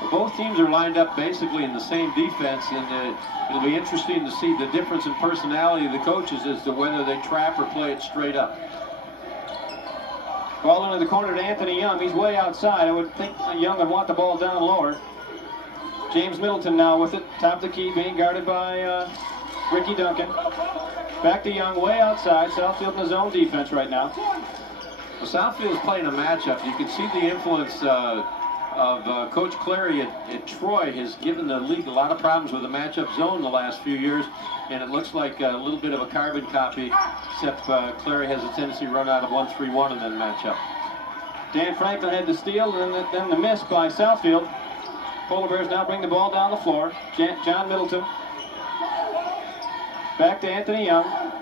Well, both teams are lined up basically in the same defense, and it'll be interesting to see the difference in personality of the coaches as to whether they trap or play it straight up. Ball into the corner to Anthony Young. He's way outside. I would think Young would want the ball down lower. James Middleton now with it. Top of the key, being guarded by Ricky Duncan. Back to Young, way outside. Southfield in his own defense right now. Well, Southfield is playing a matchup. You can see the influence of Coach Clary at Troy has given the league a lot of problems with the matchup zone the last few years, and it looks like a little bit of a carbon copy, except Clary has a tendency to run out of 1-3-1 and then matchup. Dan Franklin had the steal and then the miss by Southfield. Polar Bears now bring the ball down the floor. John Middleton. Back to Anthony Young.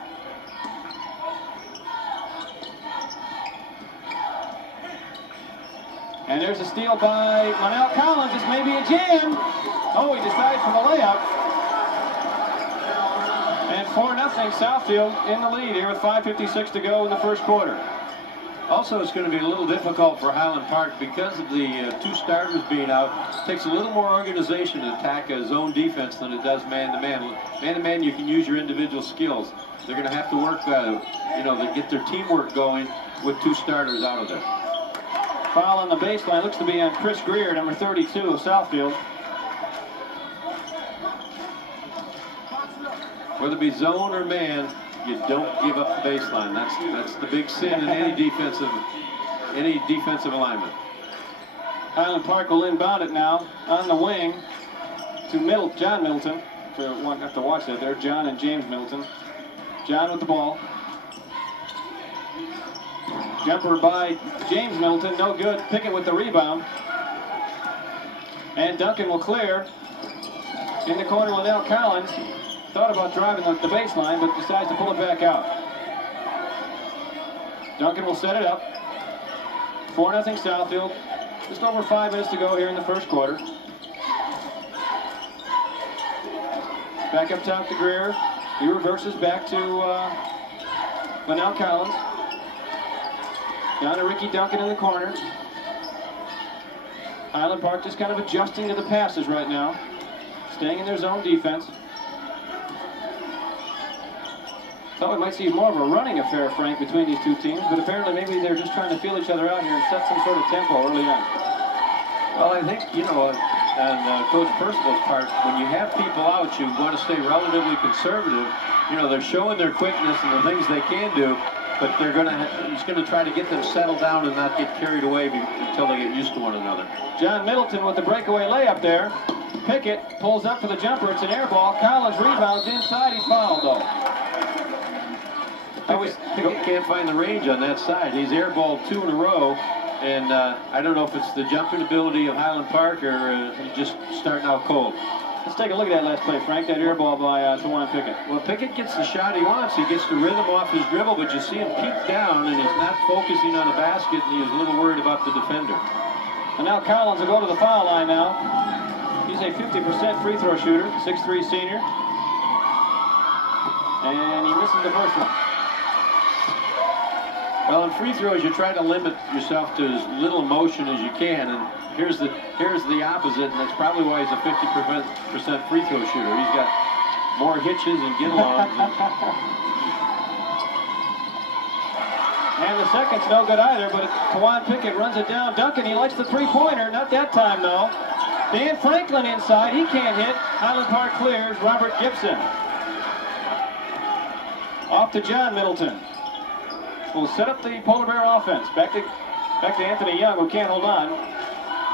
And there's a steal by Monel Collins. This may be a jam. Oh, he decides for the layup. And 4-0 Southfield in the lead here with 5:56 to go in the first quarter. Also, it's going to be a little difficult for Highland Park because of the two starters being out. It takes a little more organization to attack a zone defense than it does man-to-man. Man-to-man, you can use your individual skills. They're going to have to work, to get their teamwork going with two starters out of there. Foul on the baseline looks to be on Chris Greer, number 32 of Southfield. Whether it be zone or man, you don't give up the baseline. That's the big sin in any defensive alignment. Highland Park will inbound it now on the wing to John Middleton. We won't have to watch that there. John and James Middleton. John with the ball. Jumper by James Middleton, no good. Pickett with the rebound. And Duncan will clear. In the corner, Linnell Collins thought about driving the baseline, but decides to pull it back out. Duncan will set it up. 4-0 Southfield. Just over 5 minutes to go here in the first quarter. Back up top to Greer. He reverses back to Linnell Collins. Down to Ricky Duncan in the corner. Highland Park just kind of adjusting to the passes right now. Staying in their zone defense. Thought we might see more of a running affair, Frank, between these two teams, but apparently maybe they're just trying to feel each other out here and set some sort of tempo early on. Well, I think, on Coach Percival's part, when you have people out, you want to stay relatively conservative. They're showing their quickness and the things they can do, but he's going to try to get them settled down and not get carried away until they get used to one another. John Middleton with the breakaway layup there. Pickett pulls up for the jumper. It's an air ball. Collins rebounds inside. He's fouled, though. Pickett can't find the range on that side. He's airballed 2 in a row, and I don't know if it's the jumping ability of Highland Park or he's just starting out cold. Let's take a look at that last play, Frank. That air ball by Tawan Pickett. Well, Pickett gets the shot he wants. He gets the rhythm off his dribble, but you see him peek down, and he's not focusing on the basket, and he's a little worried about the defender. And now Collins will go to the foul line now. He's a 50% free throw shooter, 6'3" senior. And he misses the first one. Well, in free throws, you try to limit yourself to as little emotion as you can, and here's the opposite, and that's probably why he's a 50% free throw shooter. He's got more hitches and get-alongs. And the second's no good either, but Tawan Pickett runs it down. Duncan, he likes the three-pointer. Not that time, though. Dan Franklin inside. He can't hit. Highland Park clears. Robert Gibson. Off to John Middleton. Will set up the Polar Bear offense. Back to Anthony Young, who can't hold on.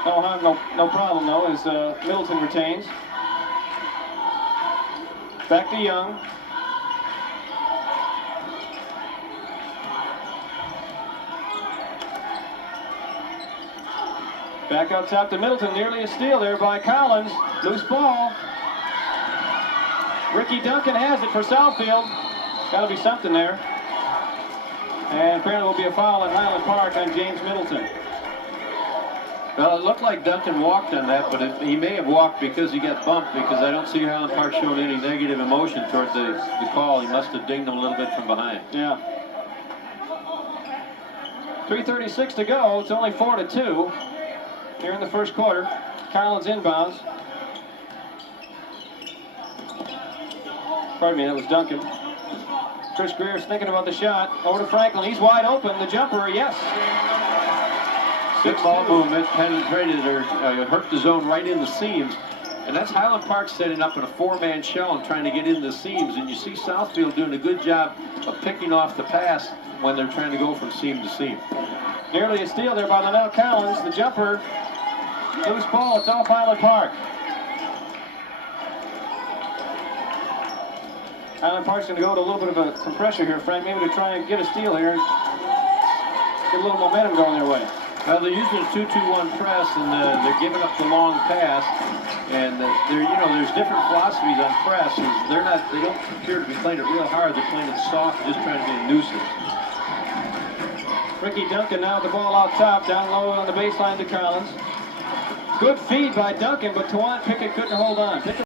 No harm, no problem, though, as Middleton retains. Back to Young. Back out top to Middleton. Nearly a steal there by Collins. Loose ball. Ricky Duncan has it for Southfield. Got to be something there. And apparently will be a foul in Highland Park on James Middleton. Well, it looked like Duncan walked on that, but he may have walked because he got bumped, because I don't see Highland Park showing any negative emotion toward the call. He must have dinged him a little bit from behind. Yeah. 3:36 to go. It's only 4-2. here in the first quarter. Collins inbounds. Pardon me, that was Duncan. Chris Greer's thinking about the shot. Over to Franklin. He's wide open. The jumper, yes. Good ball movement, penetrated or hurt the zone right in the seams. And that's Highland Park setting up in a four-man shell and trying to get in the seams. And you see Southfield doing a good job of picking off the pass when they're trying to go from seam to seam. Nearly a steal there by Linnell Collins. The jumper, loose ball. It's off Highland Park. Highland Park's going to go to a little bit of some pressure here, Frank, maybe to try and get a steal here. Get a little momentum going their way. Well, they're using a 2-2-1 press, and they're giving up the long pass. And there's different philosophies on press. They don't appear to be playing it real hard. They're playing it soft, just trying to be a nuisance. Ricky Duncan now with the ball out top, down low on the baseline to Collins. Good feed by Duncan, but Tawan Pickett couldn't hold on.